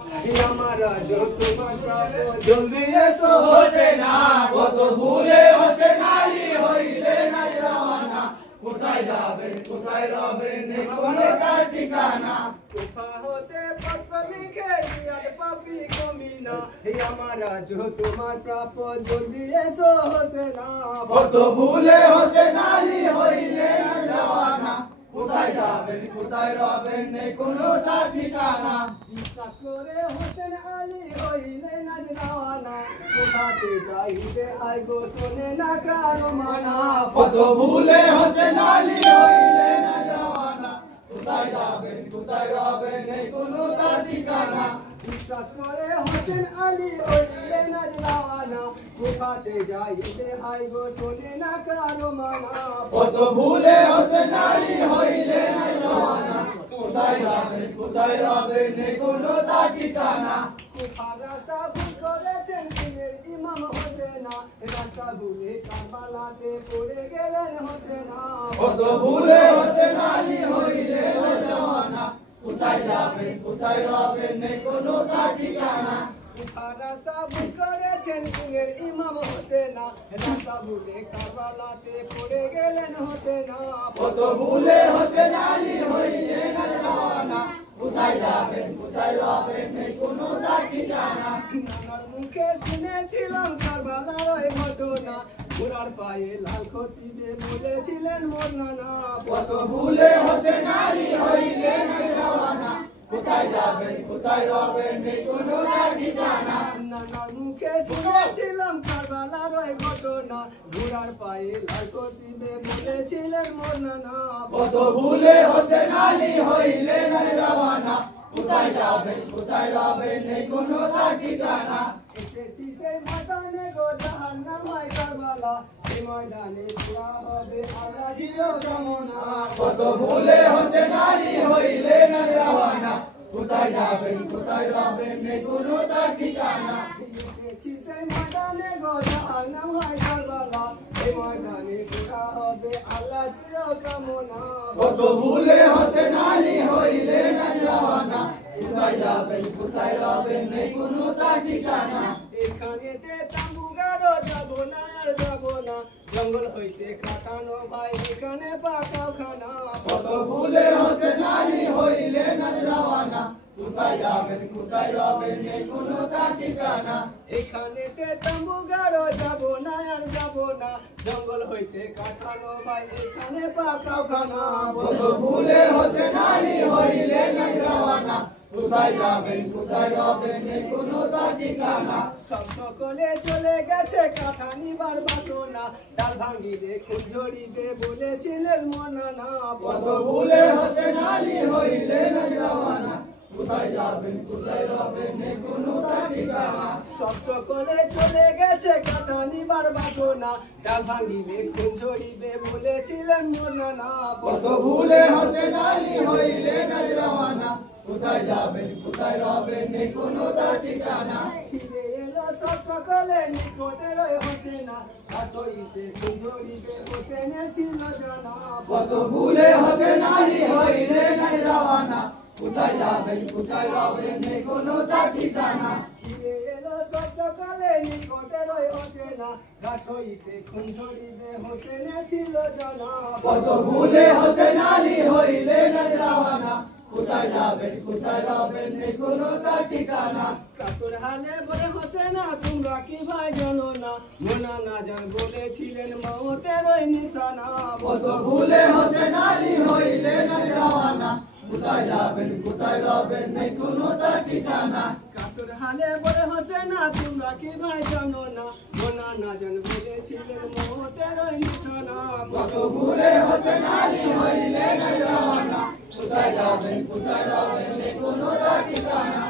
हमारा जो तुम्हारा जल्दी ऐसो होसे ना वो तो भूले होसे नाली होइले ना जवाना कुताई जाबे कुताई रबे ने कोनो ता ठिकाना कुफा होते पत्र लिखे याद पापी कमीना हे हमारा जो तुम्हारा जल्दी ऐसो होसे ना वो तो भूले होसे नाली होइले ना जवाना कुताई जाबे कुताई रबे ने कोनो ता ठिकाना বিশ্বাস করে হোসেন আলী হইলে না জানা কোথাতে যাইতে আই গো শোনে না কারো মানা কত ভুলে হোসেন আলী হইলে না জানা কোথায় যাবেন কোথায় রবেন এই কোনো তার ঠিকানা বিশ্বাস করে হোসেন আলী হইলে না জানা কোথাতে যাইতে আই গো শোনে না কারো মানা কত ভুলে হোসেন আলী হইলে না জানা কোথায় যাবেন কোথায় রবেন এই কোনো তার ঠিকানা কোথায় রাস্তা ভুল করেছেন দিনের ইমাম হোসেনা রাস্তা ভুলে কারবালাতে পড়ে গেলেন হোসেনা কত ভুলে হোসেন আলী হইলে না জানা কোথায় যাবেন কোথায় রবেন এই কোনো তার ঠিকানা কোথায় রাস্তা ভুল করেছেন দিনের ইমাম হোসেনা রাস্তা ভুলে কারবালাতে পড়ে গেলেন হোসেনা কত ভুলে হোসেন আলী হইলে না জানা কোথায় যাবেন কোথায় রবেন এই কোনো তার ঠিকানা নানার মুখে শুনেছিলাম কারবালার ওই ঘটনা ঘোড়ার পায়ে লাল খসিবে বলেছিলেন মোর নানা কত ভুলে হোসেন আলী হইলে না জানা কোথায় যাবেন কোথায় রবেন এই কোনো তার ঠিকানা নানার মুখে শুনেছিলাম কারবালার ওই ঘটনা ঘোড়ার পায়ে লাল খসিবে বলেছিলেন মোর নানা কত ভুলে হোসেন আলী হইলে না জানা কোথায় যাবেন কোথায় রবেন এই কোনো তার ঠিকানা এসেছি সেই ময়দানে গো জাহান্নাম হয় কারবালা সেই ময়দানে পুরা হবে আল্লাহ চিরকামনা কত ভুলে হোসেন আলী হইলে না জানা কোথায় যাবেন কোথায় রবেন এই কোনো তার ঠিকানা এসেছি সেই ময়দানে গো জাহান্নাম হয় কারবালা সেই ময়দানে পুরা হবে আল্লাহ চিরকামনা কত ভুলে হোসেন আলী হইলে না জানা কোথায় যাবেন কোথায় রবেন এই কোনো তার ঠিকানা এখানেতে তাম্বু গাড়ো যাব না আর যাব না জঙ্গল হইতে খাটানো ভাই এখানে পাকাও খানা কত ভুলে হোসেন আলী হইলে না জানা কোথায় যাবেন কোথায় রবেন এই কোনো তার ঠিকানা এখানেতে তাম্বু গাড়ো যাব না আর যাব না জঙ্গল হইতে কাটানো ভাই এখানে পাকাও খানা কত ভুলে হোসেন আলী হইলে না জানা কোথায় যাবেন কোথায় রবেন এই কোনো তার ঠিকানা সব সকলে চলে গেছে কাঠা নিবার বাসনা ডাল ভাঙিলে খুব ঝরিবে বলেছিলেন মোর নানা কত ভুলে হোসেন আলী হইলে না জানা কোথায় যাবেন কোথায় রবেন এই কোনো তার ঠিকানা সব সকলে চলে গেছে কাঠা নিবার বাসনা ডাল ভাঙিলে খুব ঝরিবে বলেছিলেন মোর নানা কত ভুলে হোসেন আলী হইলে না জানা কোথায় যাবেন কোথায় রবেন এই কোনো তার ঠিকানা ফিরে এলো সব সকলে নিকটে রয়ে হোসেনা আসইতে সুন্দরীতে হোসেনের ছিল জানা কত ভুলে হোসেন আলী হইলে না জানা কোথায় যাবেন কোথায় রবেন এই কোনো তার ঠিকানা ফিরে এলো সব সকলে নিকটে রয়ে হোসেনা আসইতে সুন্দরীতে হোসেনের ছিল জানা কত ভুলে হোসেন আলী হইলে না জানা কোথায় যাবেন কোথায় রবেন এই কোনো তার ঠিকানা কাতর হালে বলে হোসেনা তোমরা কি ভাই জানো না মোনা না জান বলেছিলেন মওতের ওই নিশানা কত ভুলে হোসেন আলী হইলে না জানা কোথায় যাবেন কোথায় রবেন এই কোনো তার ঠিকানা কাতর হালে বলে হোসেনা তোমরা কি ভাই জানো না মোনা না জান বলেছিলেন মওতের ওই নিশানা কত ভুলে হোসেন আলী হইলে না জানা কোথায় যাবেন কোথায় রবেন এই কোনো তার ঠিকানা